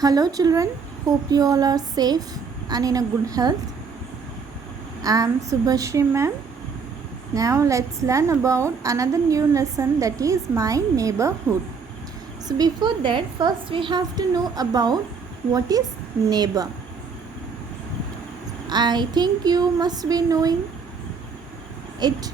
Hello children, hope you all are safe and in a good health. I am Subhashri ma'am. Now let's learn about another new lesson, that is my neighborhood. So before that, first we have to know about what is neighbor. I think you must be knowing it.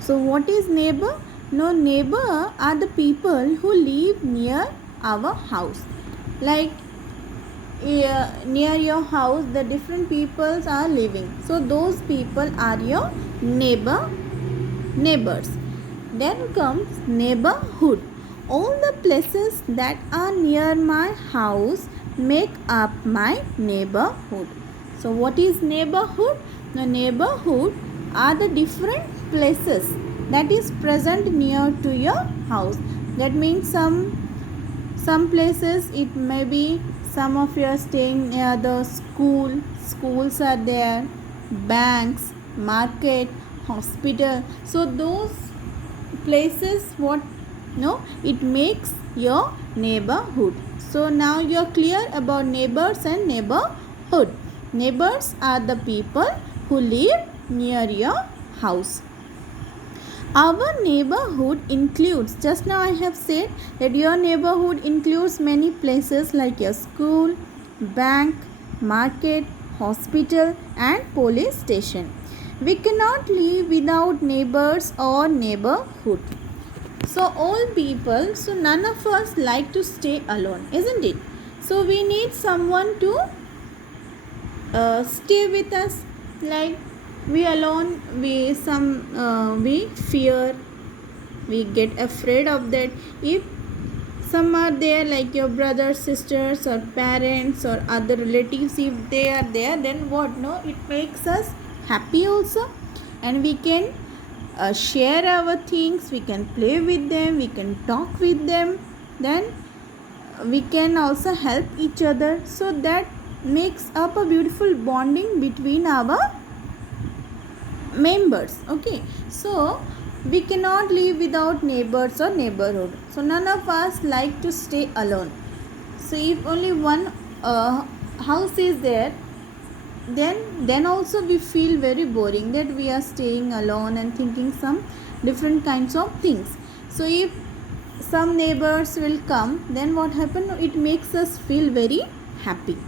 So what is neighbor? No, neighbor are the people who live near our house. Like near your house the different peoples are living, so those people are your neighbors. Then comes neighborhood. All the places that are near my house make up my neighborhood. So what is neighborhood? The neighborhood are the different places that is present near to your house. That means some places it may be some of you are staying near the schools are there, banks, market, hospital. So those places what no it makes your neighborhood. So now you are clear about neighbors and neighborhood. Neighbors are the people who live near your house. Our neighborhood includes, just now I have said that your neighborhood includes many places like your school, bank, market, hospital and police station. We cannot live without neighbors or neighborhood. So all people, so none of us like to stay alone, isn't it? So we need someone to stay with us. Like we alone, we fear, we get afraid of that. If some are there like your brothers, sisters or parents or other relatives, if they are there, then what no it makes us happy also, and we can share our things, we can play with them, we can talk with them, then we can also help each other. So that makes up a beautiful bonding between our members. Okay, so we cannot live without neighbors or neighborhood. So none of us like to stay alone. So if only one house is there, then also we feel very boring that we are staying alone and thinking some different kinds of things. So if some neighbors will come, then what happen, it makes us feel very happy.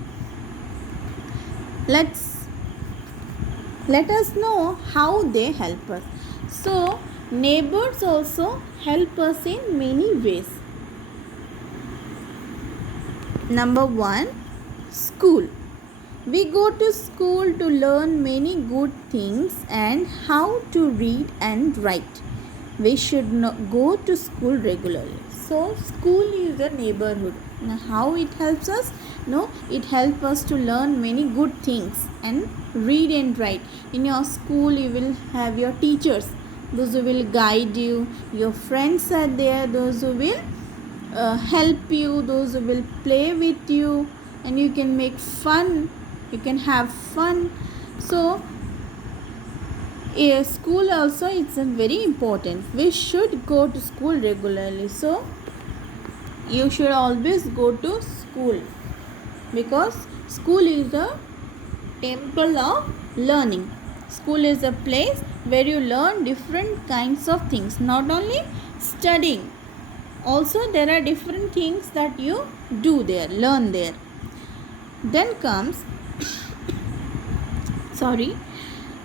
Let us know how they help us. So neighbors also help us in many ways. Number 1, school. We go to school to learn many good things and how to read and write. We should go to school regularly. So school is a neighborhood. Now how it helps us? No, it helps us to learn many good things and read and write. In your school you will have your teachers, those who will guide you. Your friends are there, those who will help you, those who will play with you, and you can make fun, you can have fun. So a school also it's a very important. We should go to school regularly. So you should always go to school, because school is a temple of learning. School is a place where you learn different kinds of things, not only studying, also there are different things that you do there, learn there. Then comes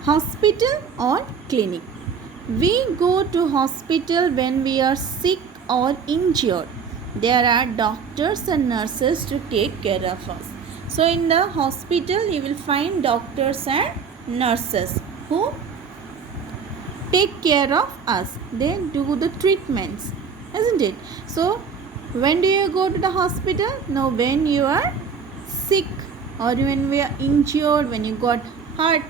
hospital or clinic. We go to hospital when we are sick or injured. There are doctors and nurses to take care of us. So in the hospital you will find doctors and nurses who take care of us. They do the treatments, isn't it? So when do you go to the hospital? No, when you are sick or when we are injured, when you got hurt,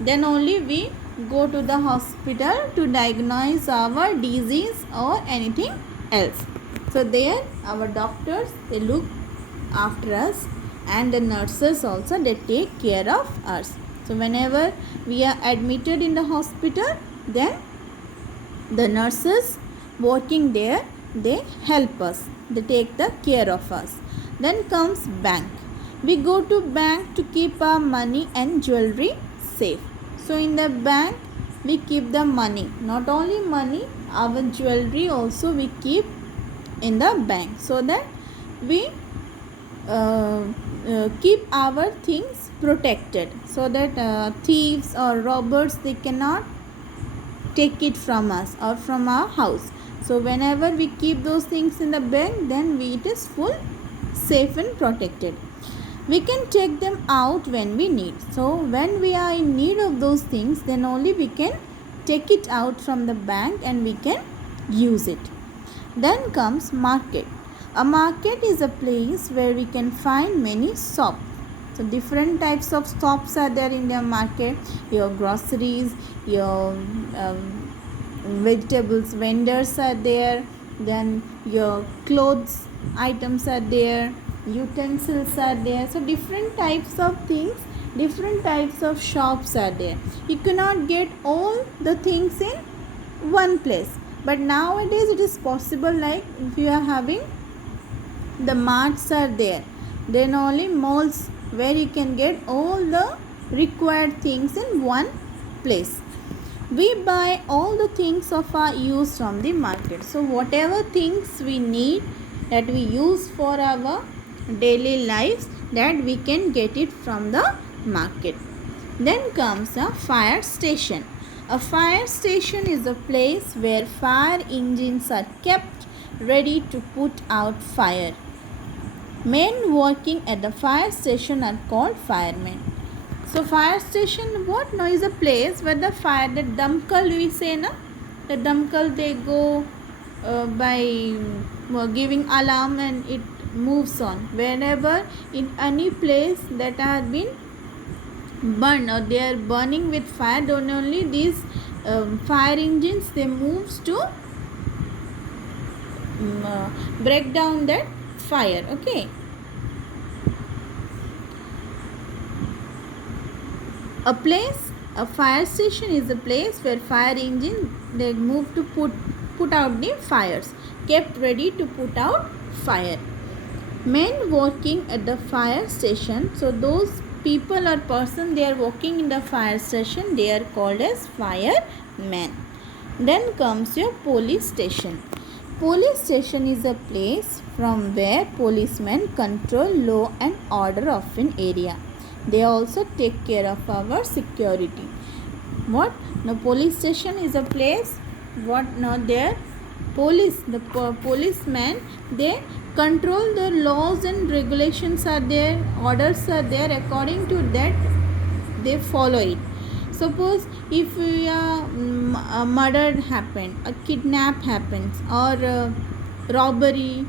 then only we go to the hospital to diagnose our disease or anything else. So there our doctors, they look after us, and the nurses also, they take care of us. So whenever we are admitted in the hospital, then the nurses working there, they help us, they take the care of us. Then comes bank. We go to bank to keep our money and jewelry safe. So in the bank we keep the money, not only money, our jewelry also we keep in the bank, so that we keep our things protected, so that thieves or robbers, they cannot take it from us or from our house. So whenever we keep those things in the bank, then it is full safe and protected. We can take them out when we need. So when we are in need of those things, then only we can take it out from the bank and we can use it. Then comes market. A market is a place where we can find many shops. So different types of shops are there in the market. Your groceries, your vegetables vendors are there, then your clothes items are there, utensils are there. So different types of things, different types of shops are there. You cannot get all the things in one place, but nowadays it is possible, like if you are having the marts are there, then only malls where you can get all the required things in one place. We buy all the things of our use from the market. So whatever things we need, that we use for our daily lives, that we can get it from the market. Then comes a fire station. A fire station is a place where fire engines are kept ready to put out fire. Men working at the fire station are called firemen. So fire station, what? No, is a place where the fire, the damkal we say, na? The damkal, they go by giving alarm and it moves on. Whenever in any place that has been burned or they are burning with fire, then only these fire engines, they moves to break down that fire. Okay. A fire station is a place where fire engines, they move to put out the fires, kept ready to put out fire. Men working at the fire station, so those people or person, they are working in the fire station, they are called as firemen. Then comes your police station. Police station is a place from where policemen control law and order of an area. They also take care of our security. What? Now police station is a place, what? Now there policemen, they control the laws and regulations are there, orders are there, according to that they follow it. Suppose if a murder happened, a kidnap happens, or a robbery,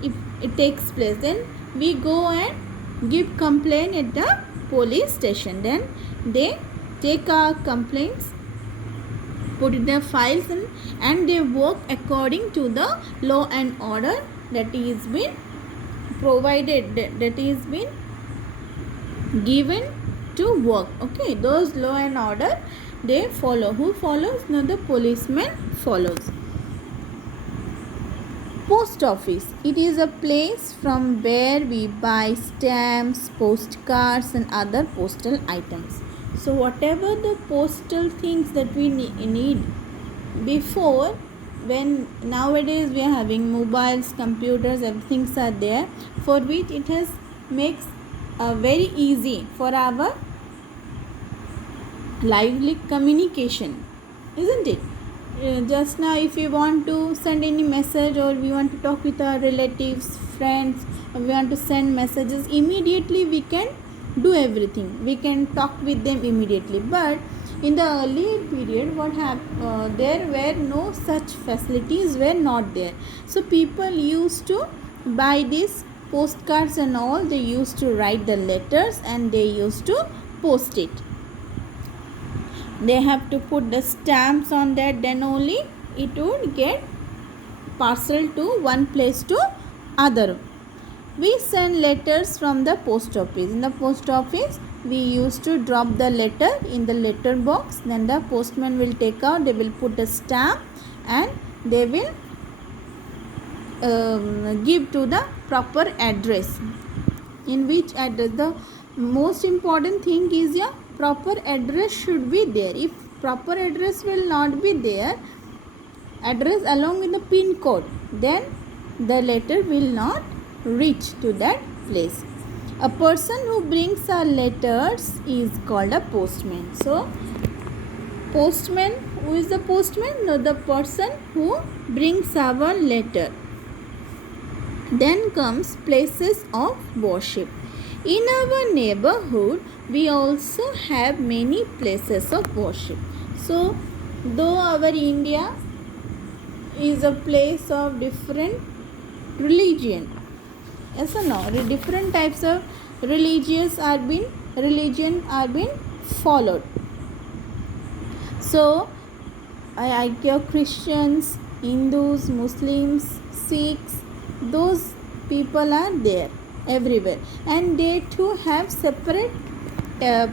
if it takes place, then we go and give complaint at the police station. Then they take our complaints, put in the files, and they work according to the law and order that is been provided, that is been given to work. Okay, those law and order they follow. Who follows? Now the policeman follows. Post office. It is a place from where we buy stamps, postcards and other postal items. So whatever the postal things that we need before, when nowadays we are having mobiles, computers, everything are there, for which it has makes very easy for our lively communication, isn't it? Just now if we want to send any message, or we want to talk with our relatives, friends, or we want to send messages, immediately we can do everything, we can talk with them immediately. But in the earlier period, what happened, there were no such facilities, were not there. So people used to buy these postcards and all, they used to write the letters and they used to post it. They have to put the stamps on that, then only it would get parcel to one place to other. We send letters from the post office. In the post office, we used to drop the letter in the letter box, then the postman will take out, they will put a stamp and they will give to the proper address. In which address? The most important thing is your proper address should be there. If proper address will not be there, address along with the pin code, then the letter will not reach to that place. A person who brings our letters is called a postman. So postman, who is the postman? No, the person who brings our letter. Then comes places of worship. In our neighborhood, we also have many places of worship. So, though our India is a place of different religion, yes or no? Different types of religion are being followed. So, Christians, Hindus, Muslims, Sikhs, those people are there everywhere, and they too have separate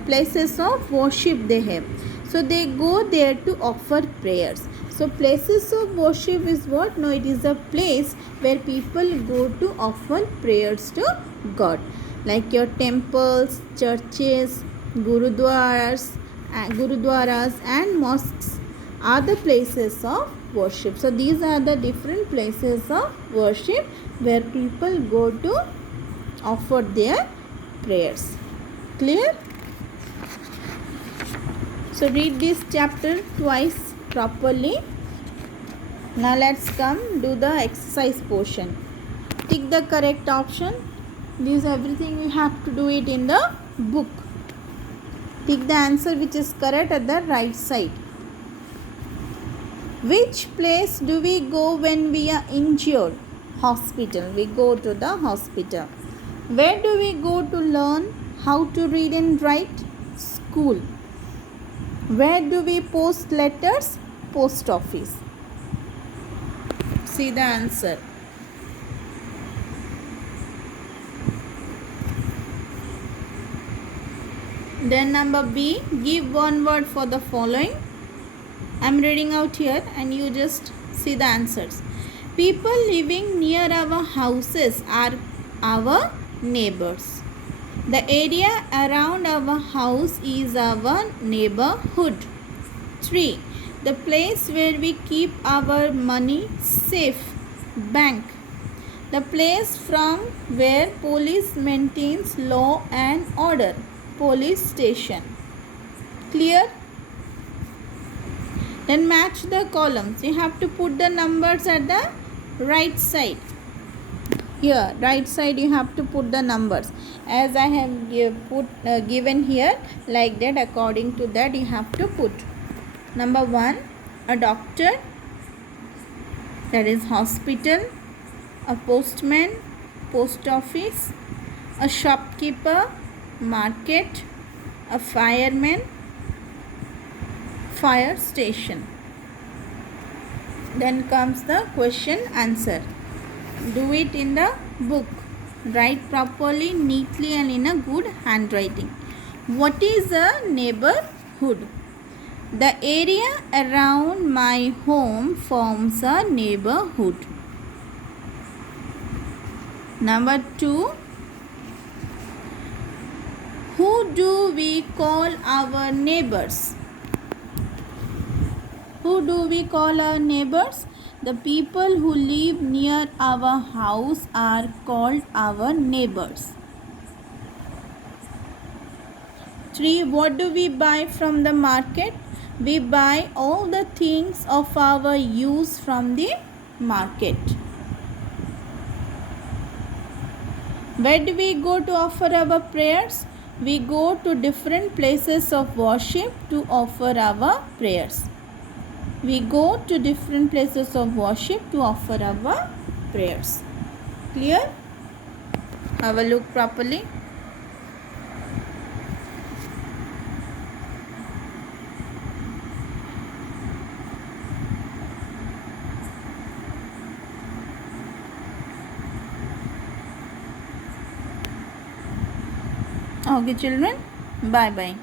places of worship they have. So they go there to offer prayers. So places of worship is what? No, it is a place where people go to offer prayers to God, like your temples, churches, gurudwaras and mosques are the places of worship. So these are the different places of worship where people go to offer their prayers. Clear? So read this chapter twice properly. Now let's come do the exercise portion. Tick the correct option. This everything you have to do it in the book. Tick the answer which is correct at the right side. Which place do we go when we are injured? Hospital. We go to the hospital. Where do we go to learn how to read and write? School. Where do we post letters? Post office. See the answer. Then number B, give one word for the following. I am reading out here and you just see the answers. People living near our houses are our neighbors. The area around our house is our neighborhood. 3. The place where we keep our money safe. Bank. The place from where police maintains law and order. Police station. Clear? Then match the columns. You have to put the numbers at the right side. Here, right side you have to put the numbers. As I have given here, like that, according to that you have to put. Number 1, a doctor, that is hospital. A postman, post office. A shopkeeper, market. A fireman, fire station. Then comes the question answer. Do it in the book. Write properly, neatly and in a good handwriting. What is a neighborhood? The area around my home forms a neighborhood. Number 2. Who do we call our neighbors? Who do we call our neighbors? The people who live near our house are called our neighbors. 3. What do we buy from the market? We buy all the things of our use from the market. Where do we go to offer our prayers? We go to different places of worship to offer our prayers. We go to different places of worship to offer our prayers. Clear? Have a look properly. Okay children, bye bye.